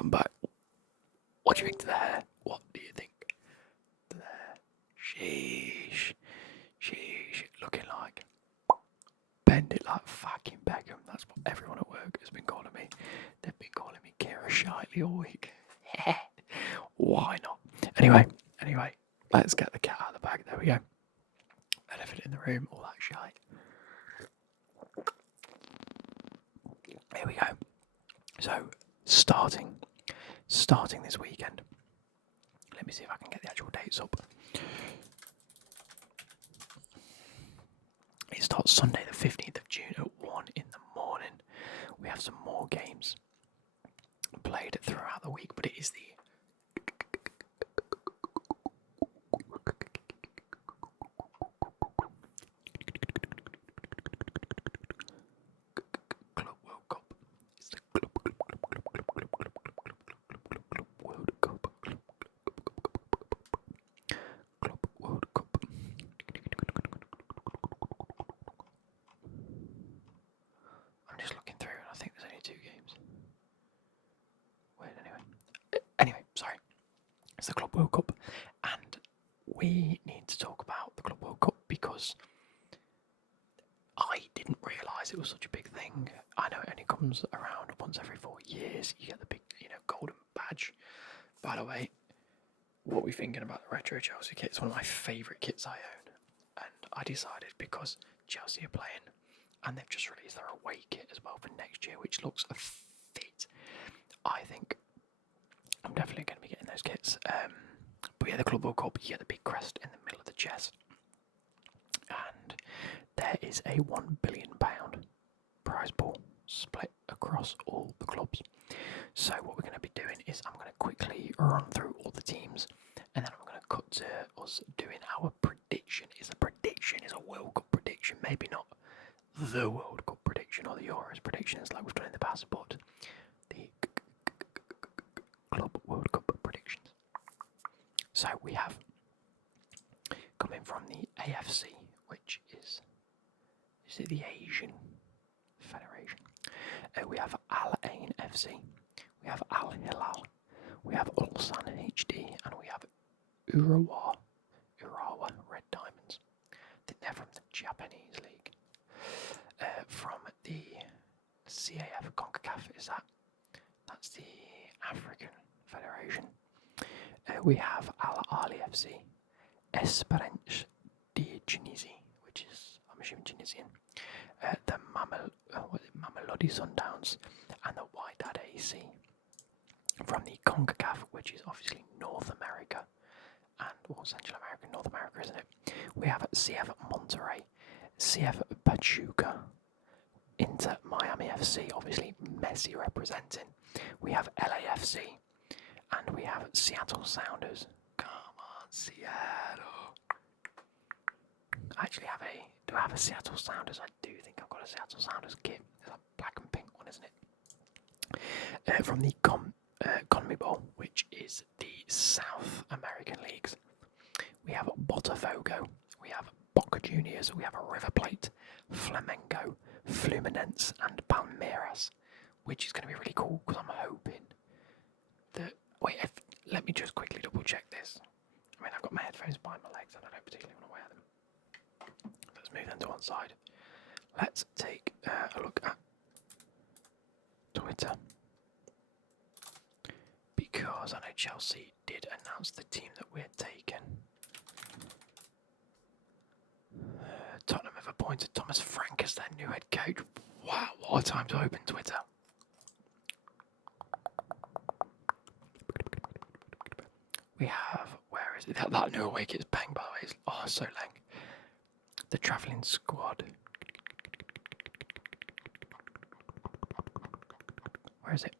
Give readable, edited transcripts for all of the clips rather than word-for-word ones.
welcome back. What do you think to the hair? What do you think to the hair? Sheesh. Sheesh. Looking like bend it like fucking Beckham. That's what everyone at work has been calling me. They've been calling me Kira Shiley all week. Why not? Anyway, let's get the cat out of the bag. There we go. Elephant in the room, all that shite. Here we go. So, starting this weekend. Let me see if I can get the actual dates up. It starts Sunday the 15th of June at 1 in the morning. We have some more games played throughout the week, but it is the Club World Cup. It's the Club World Cup. Club World Cup. I'm just looking through and I think there's only 2 games. Wait, anyway, sorry. It's the Club World Cup, and we need to talk about the Club World Cup because I didn't realise it was such a big thing. I know it only comes around once every 4 years. You get the big, golden badge. By the way, what are we thinking about the retro Chelsea kit? It's one of my favourite kits I own, and I decided because Chelsea are playing, and they've just released their away kit as well for next year, which looks a fit. I think I'm definitely going to be getting those kits. But yeah, the Club World Cup, you get the big crest in the middle of the chest, and there is a £1 billion prize pool split across all the clubs. So what we're going to be doing is I'm going to quickly run through all the teams, and then I'm going to cut to us doing our prediction. Is a World Cup prediction, maybe not the World Cup prediction or the Euros predictions like we've done in the past, but the Club World Cup predictions. So we have, coming from the AFC, which is it the Asian Federation? We have Al Ain FC, we have Al Hilal, we have Ulsan HD, and we have Urawa Red Diamonds. I think they're from the Japanese league. From the CAF CONCACAF, that's the African Federation. We have Al Ahly FC, Esperance de Tunisie, which is, I'm assuming, Tunisian, the Mamelodi Sundowns, and the Wydad AC. From the CONCACAF, which is obviously North America, and Central America, North America, isn't it? We have CF Monterrey, CF Pachuca, Inter Miami FC, obviously Messi representing. We have LAFC, and we have Seattle Sounders. Come on, Seattle. Do I have a Seattle Sounders? I do think I've got a Seattle Sounders kit. It's a black and pink one, isn't it? From the CONMEBOL, which is the South American leagues, we have Botafogo, we have Boca Juniors, we have River Plate, Flamengo, Fluminense, and Palmeiras, which is going to be really cool because I'm hoping that. Let me just quickly double check this. I mean, I've got my headphones behind my legs and I don't particularly want to wear them. Let's move them to one side. Let's take a look at Twitter, because I know Chelsea did announce the team that we're taking. Tottenham have appointed Thomas Frank as their new head coach. Wow, what a time to open Twitter. We have, where is it? That new away kit is bang, by the way. So lang. The travelling squad. Where is it?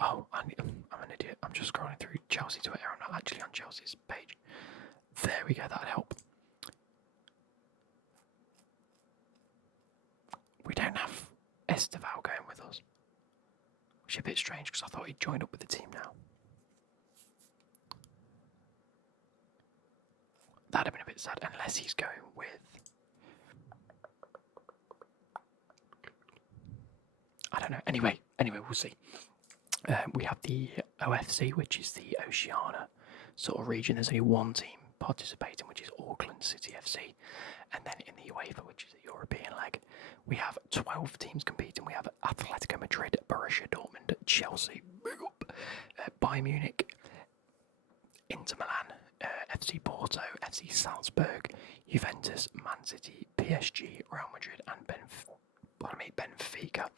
Oh, I'm an idiot. I'm just scrolling through Chelsea Twitter. I'm not actually on Chelsea's page. There we go, that'd help. We don't have Esteval going with us, which is a bit strange because I thought he'd joined up with the team now. That'd have been a bit sad unless he's going with don't know. Anyway, we'll see. We have the OFC, which is the Oceania sort of region. There's only one team participating, which is Auckland City FC. And then in the UEFA, which is the European leg, we have 12 teams competing. We have Atletico Madrid, Borussia Dortmund, Chelsea, Bayern Munich, Inter Milan, FC Porto, FC Salzburg, Juventus, Man City, PSG, Real Madrid, and Benfica.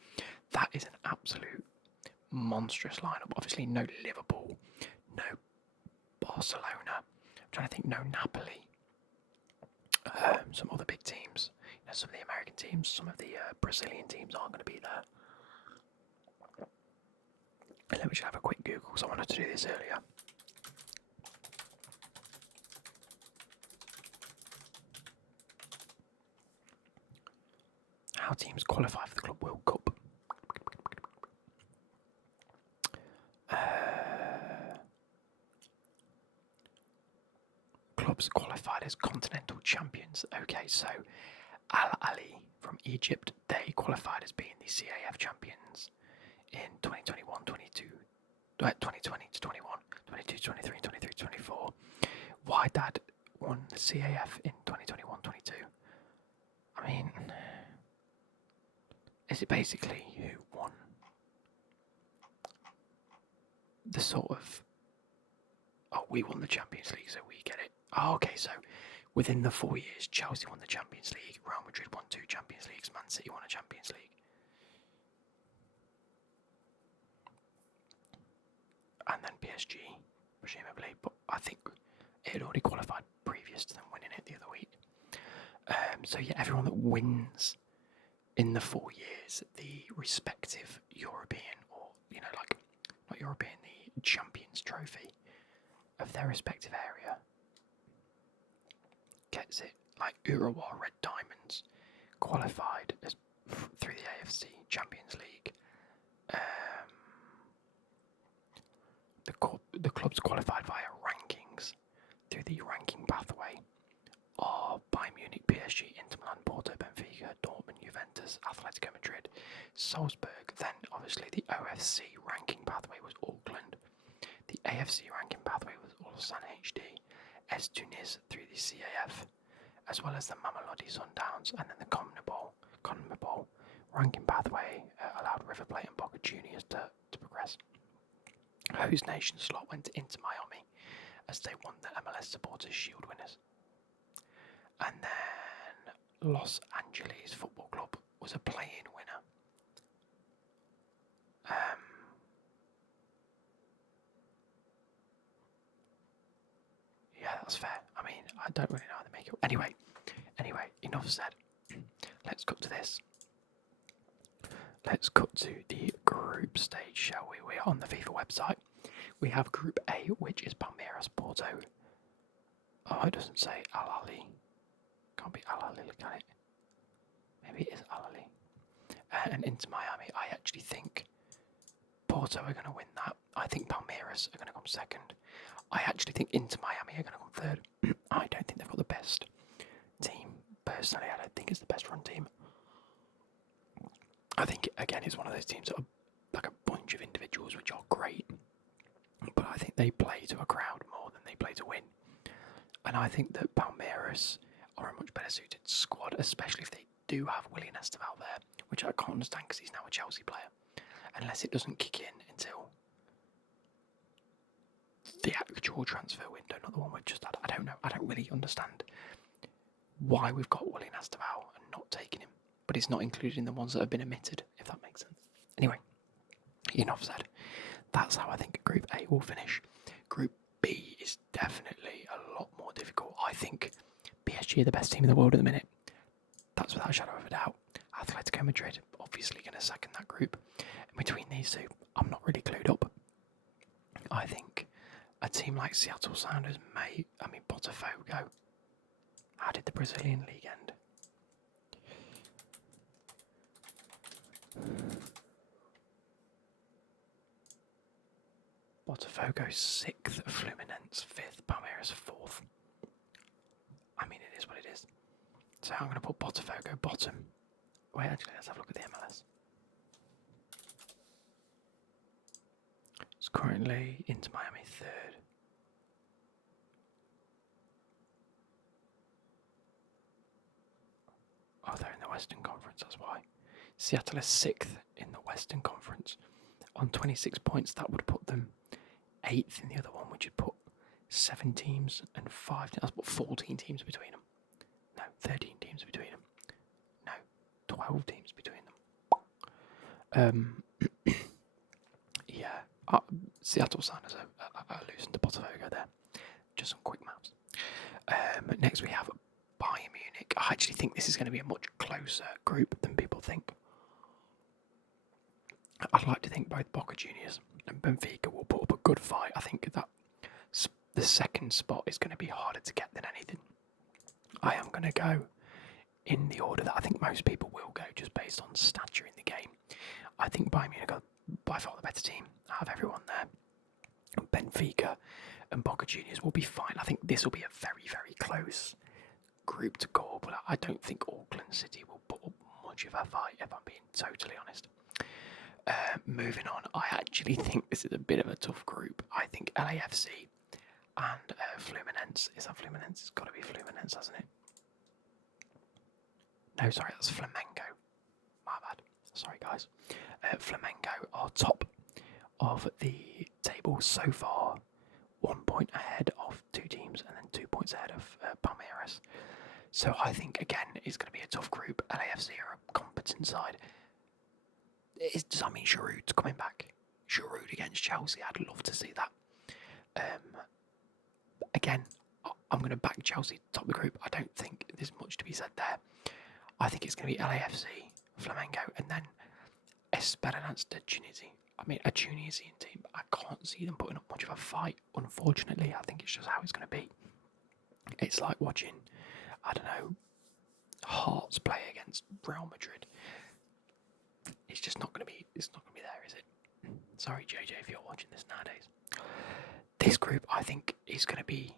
That is an absolute monstrous lineup. Obviously, no Liverpool, no Barcelona. I'm trying to think, no Napoli. Some other big teams. Some of the American teams, some of the Brazilian teams aren't going to be there. And let me just have a quick Google because I wanted to do this earlier. How teams qualify for the Club World Cup. Clubs qualified as continental champions. Okay, so Al Ahly from Egypt, they qualified as being the CAF champions in 2021, 2020 to 21, 22, 23, 23, 24. Wydad won the CAF in 2021, 22. I mean, is it basically who won the sort of, oh, we won the Champions League, so we get it. Oh, okay, so within the 4 years, Chelsea won the Champions League, Real Madrid won 2 Champions Leagues, Man City won a Champions League. And then PSG, presumably, but I think it had already qualified previous to them winning it the other week. So yeah, everyone that wins in the 4 years the respective European, or like not European, the Champions Trophy of their respective area gets it. Like Urawa Red Diamonds qualified as through the AFC Champions League. The clubs qualified via rankings through the ranking pathway are Bayern Munich, PSG, Inter Milan, Porto, Benfica, Dortmund, Juventus, Atletico Madrid, Salzburg. Then obviously the OFC ranking pathway was Auckland. The AFC ranking pathway was Ulsan HD, S Tunis through the CAF, as well as the Mamelodi Sundowns, and then the CONMEBOL ranking pathway allowed River Plate and Boca Juniors to progress. Host nation slot went to Inter Miami as they won the MLS Supporters Shield winners. And then Los Angeles Football Club was a play-in winner. Yeah, that's fair. I mean, I don't really know how to make it. Anyway, enough said. Let's cut to this. Let's cut to the group stage, shall we? We are on the FIFA website. We have Group A, which is Palmeiras, Porto. Oh, it doesn't say Al Ahly. Can't be Al Ahly, look at it. Maybe it is Al Ahly. And Inter Miami, I actually think Porto are going to win that. I think Palmeiras are going to come second. I actually think Inter Miami are going to come third. I don't think they've got the best team. Personally, I don't think it's the best run team. I think, again, it's one of those teams that are like a bunch of individuals which are great, but I think they play to a crowd more than they play to win. And I think that Palmeiras are a much better suited squad, especially if they do have Willian Esteval there, which I can't understand because he's now a Chelsea player, unless it doesn't kick in until the actual transfer window, not the one we've just had. I don't know. I don't really understand why we've got Willian Esteval and not taking him, but it's not included in the ones that have been omitted, if that makes sense. Anyway, enough said. That's how I think Group A will finish. Group B is definitely a lot more difficult. I think PSG are the best team in the world at the minute. That's without a shadow of a doubt. Atletico Madrid obviously going to second that group. And between these two, I'm not really clued up. I think a team like Seattle Sounders Botafogo. How did the Brazilian league end? Botafogo 6th, Fluminense 5th, Palmeiras 4th. I mean, it is what it is. So I'm going to put Botafogo bottom. Wait, actually, let's have a look at the MLS. currently Inter Miami third. Oh, they're in the Western Conference, that's why. Seattle is 6th in the Western Conference. On 26 points, that would put them 8th in the other one, which would put 7 teams and 5. That's put 14 teams between them. No, 13 teams between them. No, 12 teams between them. Yeah, Seattle Sounders are losing to Botafogo there. Just some quick maths. Next we have Bayern Munich. I actually think this is going to be a much closer group than people think. I'd like to think both Boca Juniors and Benfica will put up a good fight. I think that the second spot is going to be harder to get than anything. I am going to go in the order that I think most people will go, just based on stature in the game. I think Bayern Munich are by far the better team. I have everyone there. Benfica and Boca Juniors will be fine. I think this will be a very, very close group to call, but I don't think Auckland City will put up much of a fight, if I'm being totally honest. Moving on, I actually think this is a bit of a tough group. I think LAFC and Fluminense. Is that Fluminense? It's got to be Fluminense, hasn't it? No, sorry, that's Flamengo. My bad. Sorry, guys. Flamengo are top of the table so far. 1 point ahead of 2 teams and then 2 points ahead of Palmeiras. So I think, again, it's going to be a tough group. LAFC are a competent side. Does that mean Giroud's coming back? Giroud against Chelsea, I'd love to see that. Again, I'm going to back Chelsea to top the group. I don't think there's much to be said there. I think it's going to be LAFC, Flamengo, and then Esperance de Tunisia. I mean, a Tunisian team. I can't see them putting up much of a fight, unfortunately. I think it's just how it's going to be. It's like watching, I don't know, Hearts play against Real Madrid. It's just not going to be. It's not going to be there, is it? Sorry, JJ, if you're watching this nowadays. This group, I think, is going to be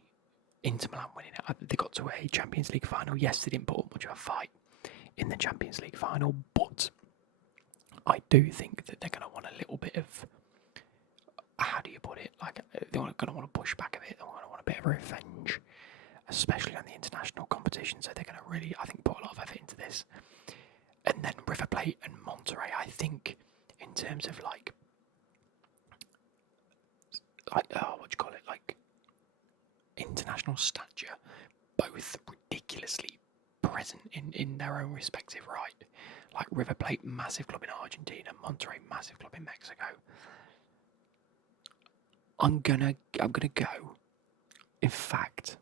Inter Milan winning it. They got to a Champions League final. Yes, they didn't put up much of a fight in the Champions League final, but I do think that they're going to want a little bit of, how do you put it? Like, they're going to want to push back a bit. They're going to want a bit of revenge, especially on the international competition. So they're going to really, I think, put a lot of effort into this. And then River Plate and Monterrey, I think, in terms of like what do you call it? Like international stature, both ridiculously present in their own respective right. Like River Plate, massive club in Argentina, Monterrey, massive club in Mexico. I'm gonna go. In fact,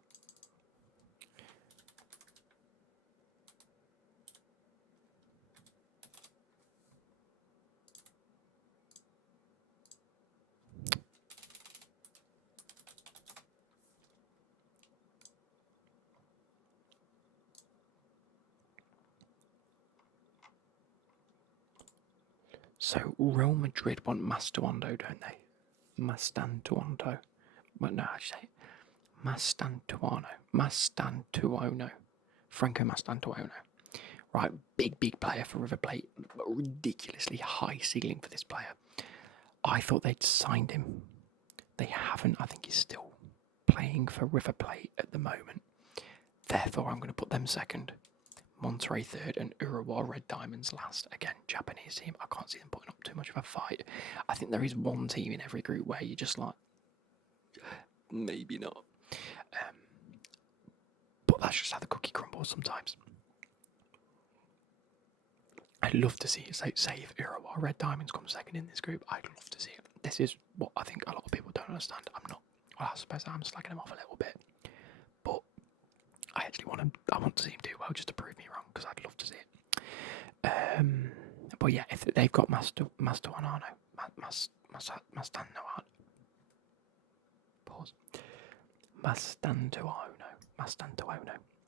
so Real Madrid want Mastuando, don't they? Mastantuono. Well, no, I say Mastantuono. Franco Mastantuono. Right, big player for River Plate. Ridiculously high ceiling for this player. I thought they'd signed him. They haven't. I think he's still playing for River Plate at the moment. Therefore, I'm going to put them second. Monterrey third and Urawa Red Diamonds last. Again, Japanese team. I can't see them putting up too much of a fight. I think there is one team in every group where you're just like, maybe not. But that's just how the cookie crumbles sometimes. I'd love to see it. Say if Urawa Red Diamonds come second in this group, I'd love to see it. This is what I think a lot of people don't understand. Well, I suppose I'm slagging them off a little bit. But I actually want to see him do well just to prove me wrong, because I'd love to see it. But yeah, if they've got Mastantuono, pause. Mastantuono.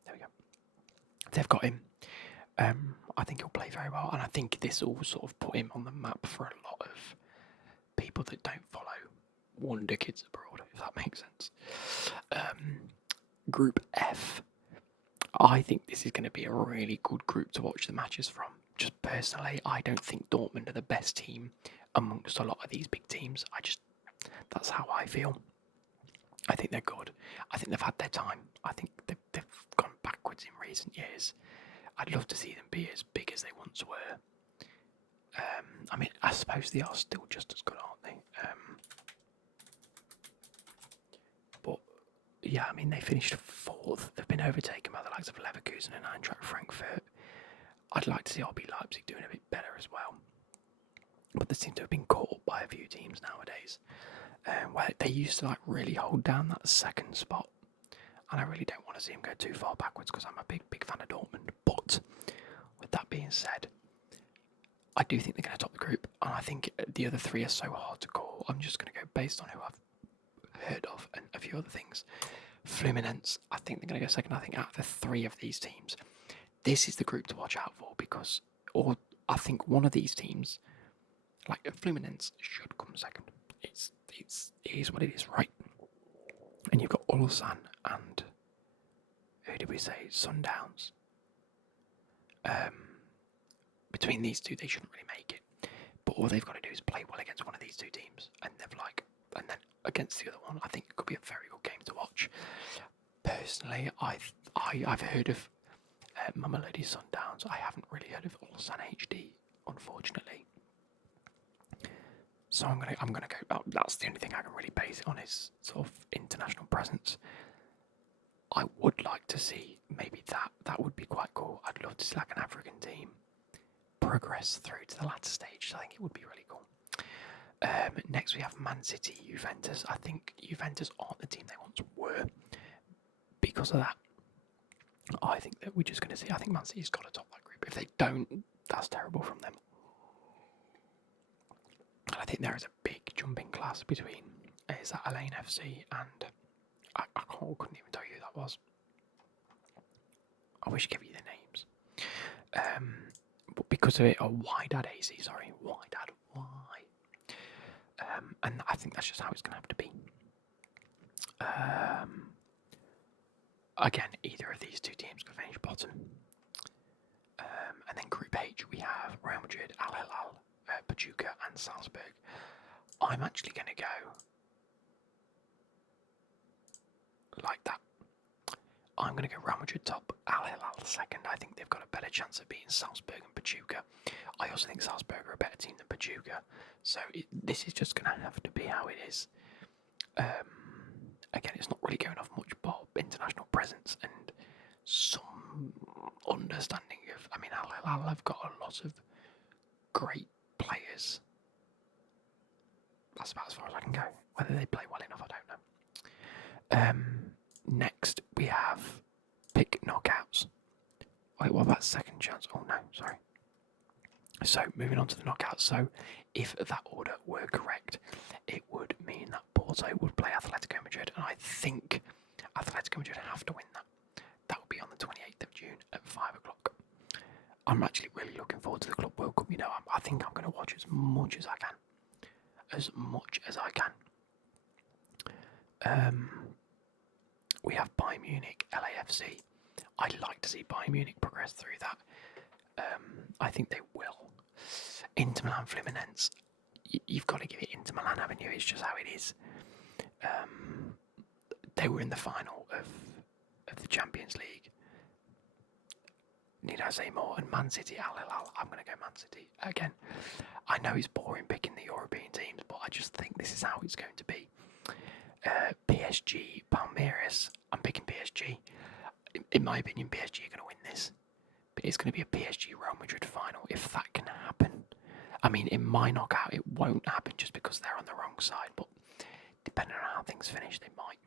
There we go. If they've got him, I think he'll play very well, and I think this will sort of put him on the map for a lot of people that don't follow Wonder Kids Abroad, if that makes sense. Group F. I think this is going to be a really good group to watch the matches from. Just personally, I don't think Dortmund are the best team amongst a lot of these big teams. That's how I feel. I think they're good. I think they've had their time. I think they've gone backwards in recent years. I'd love to see them be as big as they once were. I mean, I suppose they are still just as good, aren't they? But yeah, I mean, they finished fourth. They've been overtaken by the likes of Leverkusen and Eintracht Frankfurt. I'd like to see RB Leipzig doing a bit better as well. But they seem to have been caught up by a few teams nowadays. Where they used to like really hold down that second spot. And I really don't want to see them go too far backwards because I'm a big fan of Dortmund. But with that being said, I do think they're going to top the group, and I think the other three are so hard to call. I'm just going to go based on who I've heard of and a few other things. Fluminense, I think they're going to go second. I think out of the three of these teams, this is the group to watch out for because, or I think one of these teams, like Fluminense, should come second. It is what it is, right? And you've got Ulsan and who did we say? Sundowns. Between these two, they shouldn't really make it. But all they've got to do is play well against one of these two teams, and and then against the other one, I think it could be a very good game to watch. Personally, I've heard of Mamelodi Sundowns. I haven't really heard of Ulsan HD, unfortunately. So I'm gonna go. Oh, that's the only thing I can really base it on is sort of international presence. I would like to see maybe that would be quite cool. I'd love to see like an African team progress through to the latter stage. So I think it would be really cool. Next we have Man City, Juventus. I think Juventus aren't the team they once were. Because of that, I think that we're just going to see. I think Man City's got to top that group. If they don't, that's terrible from them. And I think there is a big jumping class between is that Elaine FC and I couldn't even tell you who that was. I wish I could give you the names. But because of it, Wydad AC, sorry, Wydad Y. And I think that's just how it's going to have to be. Again, either of these two teams could finish bottom. And then Group H, we have Real Madrid, Al Hilal, Pachuca, and Salzburg. I'm actually going to go like that. I'm going to go Real Madrid top, Al Hilal second. I think they've got a better chance of beating Salzburg and Pachuca. I also think Salzburg are a better team than Pachuca. So this is just going to have to be how it is. Again, it's not really going off much but international presence and some understanding of... I mean, Al Hilal have got a lot of great players. That's about as far as I can go. Whether they play well enough, I don't know. Next, we have pick knockouts. Wait, what about second chance? Oh no, sorry. So, moving on to the knockouts. So, if that order were correct, it would mean that Porto would play Atletico Madrid, and I think Atletico Madrid have to win that. That will be on the 28th of June at 5 o'clock. I'm actually really looking forward to the Club World Cup. You know, I think I'm going to watch as much as I can. As much as I can. We have Bayern Munich, LAFC. I'd like to see Bayern Munich progress through that. I think they will. Inter Milan, Fluminense. You've got to give it Inter Milan, haven't you? It's just how it is. They were in the final of the Champions League. Need I say more? And Man City, Al Hilal. I'm going to go Man City. Again, I know it's boring picking the European teams, but I just think this is how it's going to be. PSG, Palmeiras. I'm picking PSG. In my opinion, PSG are going to win this. But it's going to be a PSG Real Madrid final if that can happen. I mean, in my knockout, it won't happen just because they're on the wrong side. But depending on how things finish, they might.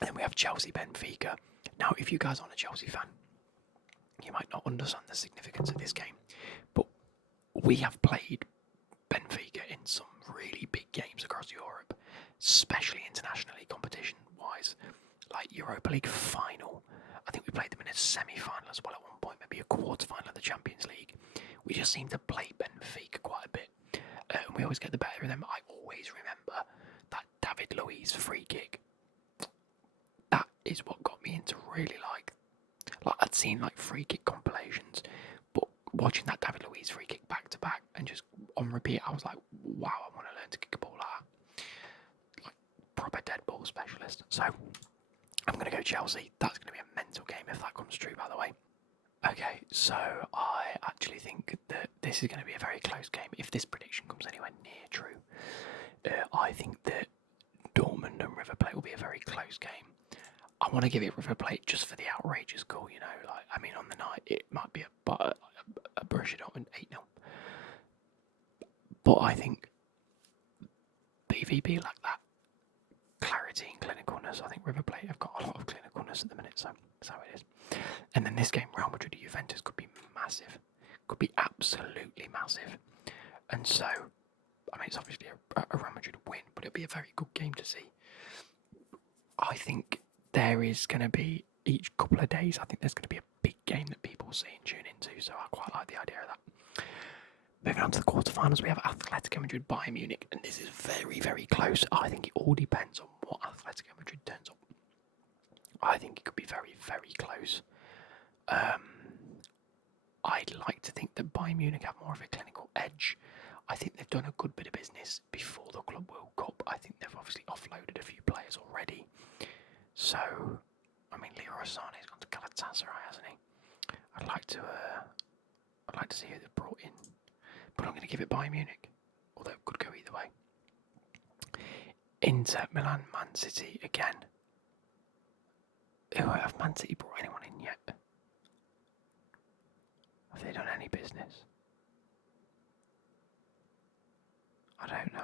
Then we have Chelsea, Benfica. Now, if you guys aren't a Chelsea fan, you might not understand the significance of this game. But we have played Benfica in some really big games across Europe, especially internationally, competition-wise. Like Europa League final. I think we played them in a semi-final as well at one point, maybe a quarter-final of the Champions League. We just seem to play Benfica quite a bit. And we always get the better of them. I always remember that David Luiz free kick. That is what got me into really like I'd seen like free kick compilations, but watching that David Luiz free kick back to back and just on repeat, I was like, wow, learn to kick a ball like proper dead ball specialist. So I'm going to go Chelsea. That's going to be a mental game if that comes true, by the way. Okay, so I actually think that this is going to be a very close game. If this prediction comes anywhere near true, I think that Dortmund and River Plate will be a very close game. I want to give it River Plate just for the outrageous goal, you know. Like, I mean, on the night it might be a Borussia Dortmund 8-0, but I think BVB like that clarity and clinicalness. I think River Plate have got a lot of clinicalness at the minute, so that's how it is. And then this game, Real Madrid Juventus, could be massive, could be absolutely massive. And so, I mean, it's obviously a Real Madrid win, but it'll be a very good game to see. I think there is going to be, each couple of days, I think there's going to be a big game that people see and tune into, so I quite like the idea of that. Moving on to the quarterfinals, we have Atletico Madrid Bayern Munich, and this is very, very close. I think it all depends on what Atletico Madrid turns up. I think it could be very, very close. I'd like to think that Bayern Munich have more of a clinical edge. I think they've done a good bit of business before the Club World Cup. I think they've obviously offloaded a few players already. So, I mean, Leroy Sané's gone to Galatasaray, hasn't he? I'd like to see who they've brought in, but I'm going to give it Bayern Munich, although it could go either way. Inter Milan, Man City again. Have Man City brought anyone in yet? Have they done any business? I don't know.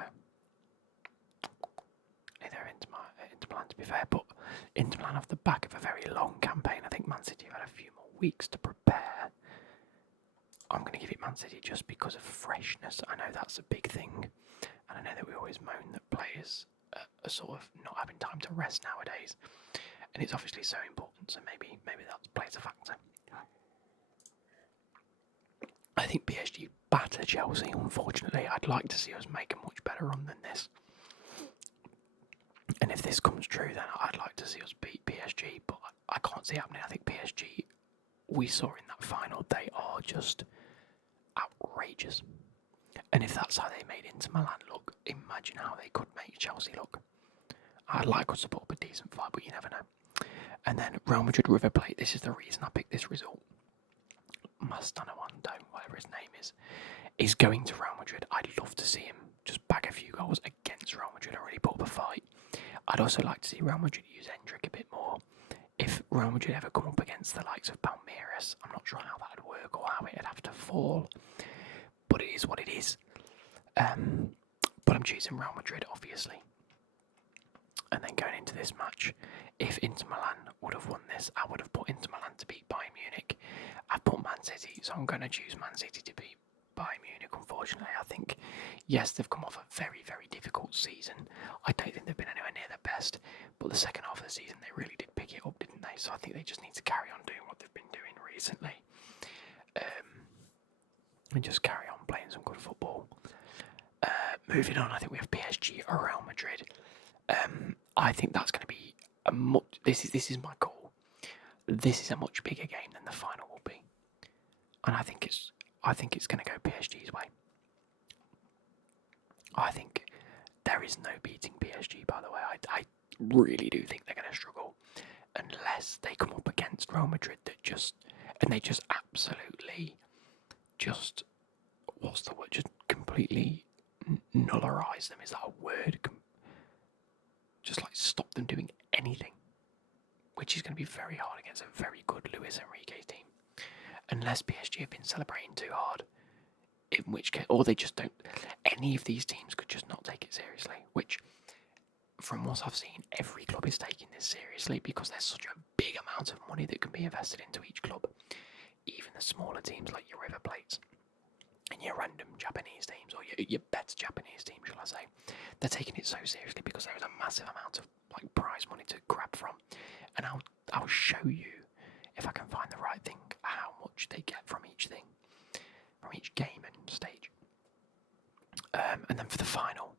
Neither Inter Milan, to be fair, but Inter Milan off the back of a very long campaign. I think Man City have had a few more weeks to prepare. I'm going to give it Man City just because of freshness. I know that's a big thing, and I know that we always moan that players are sort of not having time to rest nowadays, and it's obviously so important. So maybe that plays a factor. I think PSG batter Chelsea. Unfortunately, I'd like to see us make a much better run than this. And if this comes true, then I'd like to see us beat PSG, but I can't see it happening. I think PSG, we saw in that final, they are just outrageous. And if that's how they made Inter Milan look, imagine how they could make Chelsea look. I'd like us to put up a decent fight, but you never know. And then Real Madrid River Plate, this is the reason I picked this result. Mastanawando, whatever his name is going to Real Madrid. I'd love to see him just bag a few goals against Real Madrid and really put up a fight. I'd also like to see Real Madrid use Endrick a bit more. If Real Madrid ever come up against the likes of Palmeiras, I'm not sure how that would work or how it'd have to fall. But it is what it is. But I'm choosing Real Madrid, obviously. And then going into this match, if Inter Milan would have won this, I would have put Inter Milan to beat Bayern Munich. I put Man City, so I'm going to choose Man City to beat Bayern Munich. Unfortunately, I think, yes, they've come off a very, very difficult season. I don't think they've been anywhere near their best, but the second half of the season they really did pick it up, didn't they? So I think they just need to carry on doing what they've been doing recently, and just carry on playing some good football. Moving on, I think we have PSG or Real Madrid. I think that's going to be a much. This is my call. This is a much bigger game than the final will be, and I think it's going to go PSG's way. I think there is no beating PSG. By the way, I really do think they're going to struggle unless they come up against Real Madrid they just absolutely what's the word? Just completely nullarize them. Is that a word? Just like stop them doing anything, which is going to be very hard against a very good Luis Enrique team. Unless PSG have been celebrating too hard, in which case, or they just don't. Any of these teams could just not take it seriously. Which, from what I've seen, every club is taking this seriously because there's such a big amount of money that can be invested into each club. Even the smaller teams like your River Plates and your random Japanese teams, or your better Japanese teams, shall I say, they're taking it so seriously because there is a massive amount of like prize money to grab from. And I'll show you, if I can find the right thing, how much they get from each thing, from each game and stage. And then for the final,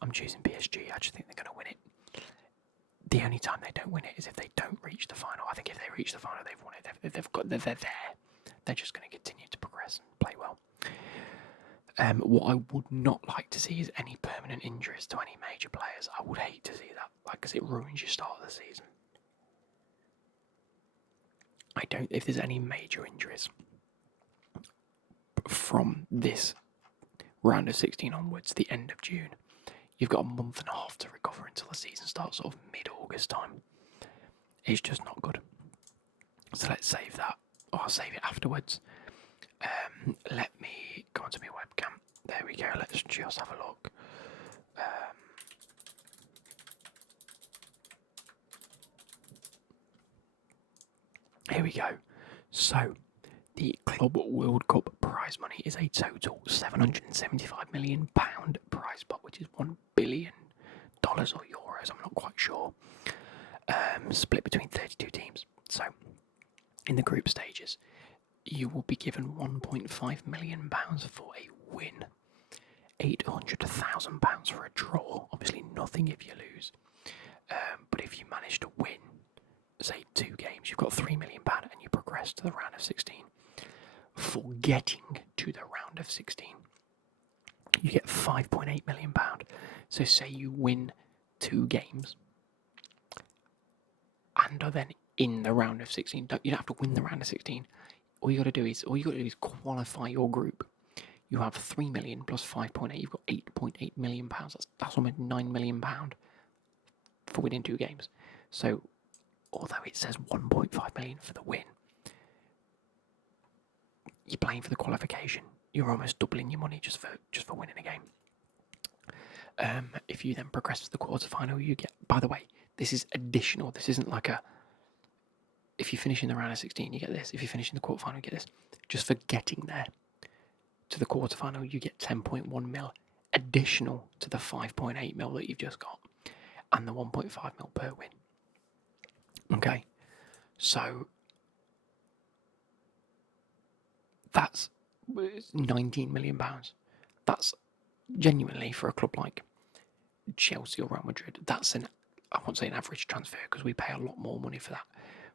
I'm choosing PSG. I just think they're going to win it. The only time they don't win it is if they don't reach the final. I think if they reach the final, they've won it. They're there. They're just going to continue to progress and play well. What I would not like to see is any permanent injuries to any major players. I would hate to see that, because it ruins your start of the season. I don't. If there's any major injuries from this round of 16 onwards, the end of June, you've got a month and a half to recover until the season starts, sort of mid-August time. It's just not good. So let's save that. Or I'll save it afterwards. Let me go onto my webcam. There we go. Let's just have a look. Here we go. So, the Club World Cup prize money is a total £775 million prize pot, which is $1 billion or euros, I'm not quite sure. Split between 32 teams. So, in the group stages, you will be given £1.5 million for a win, £800,000 for a draw. Obviously, nothing if you lose. But if you manage to win, say 2 games, you've got £3 million and you progress to the round of 16. For getting to the round of 16, you get £5.8 million. So say you win 2 games and are then in the round of 16. You don't have to win the round of 16. All you got to do is qualify your group. You have 3 million plus 5.8. You've got 8.8 million pounds. That's almost 9 million pound for winning 2 games. So, although it says 1.5 million for the win, you're playing for the qualification. You're almost doubling your money just for winning a game. If you then progress to the quarterfinal, you get. By the way, this is additional. This isn't like a. If you finish in the round of 16, you get this. If you finish in the quarterfinal, you get this. Just for getting there to the quarterfinal, you get 10.1 mil additional to the 5.8 mil that you've just got, and the 1.5 mil per win. Okay, so that's £19 million. That's genuinely, for a club like Chelsea or Real Madrid, that's I won't say an average transfer because we pay a lot more money for that,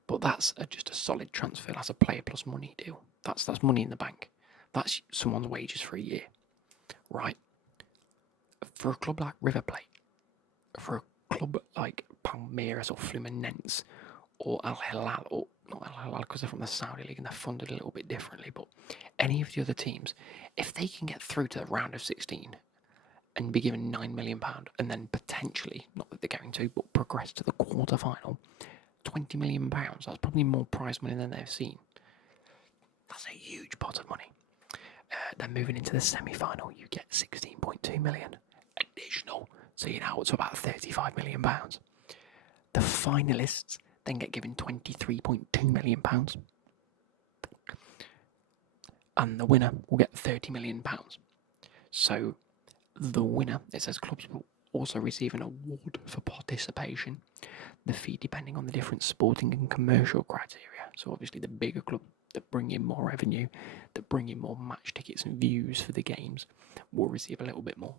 but that's just a solid transfer. That's a player plus money deal. That's money in the bank. That's someone's wages for a year, right? For a club like River Plate, for a club like Palmeiras or Fluminense or Al Hilal, or not Al Hilal because they're from the Saudi League and they're funded a little bit differently, but any of the other teams, if they can get through to the round of 16 and be given £9 million and then potentially, not that they're going to, but progress to the quarter-final, £20 million, that's probably more prize money than they've seen. That's a huge pot of money. Then moving into the semi-final, you get 16.2 million additional, so you're now up to about £35 million. The finalists then get given £23.2 million, and the winner will get £30 million. So the winner, it says clubs will also receive an award for participation. The fee depending on the different sporting and commercial criteria. So obviously the bigger club that bring in more revenue, that bring in more match tickets and views for the games, will receive a little bit more.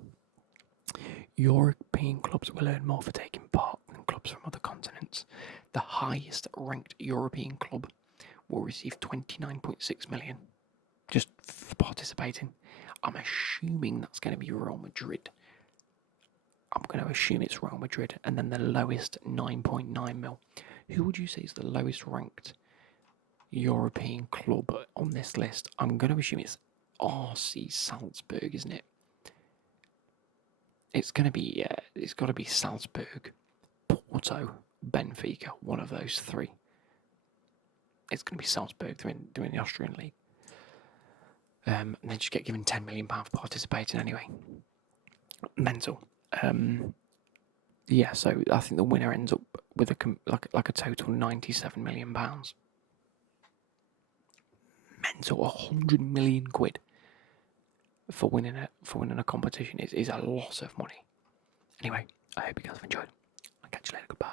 European clubs will earn more for taking part than clubs from other continents. The highest ranked European club will receive 29.6 million just for participating. I'm assuming that's going to be Real Madrid. I'm going to assume it's Real Madrid. And then the lowest, 9.9 mil. Who would you say is the lowest ranked European club on this list? I'm going to assume it's RC Salzburg, isn't it? It's going to be, it's got to be Salzburg, Porto, Benfica, one of those 3. It's going to be Salzburg. They're in the Austrian league. And they just get given £10 million for participating anyway. Mental. Yeah, so I think the winner ends up with a total £97 million. Mental, £100 million for winning a competition is a lot of money. Anyway, I hope you guys have enjoyed. I'll catch you later. Goodbye.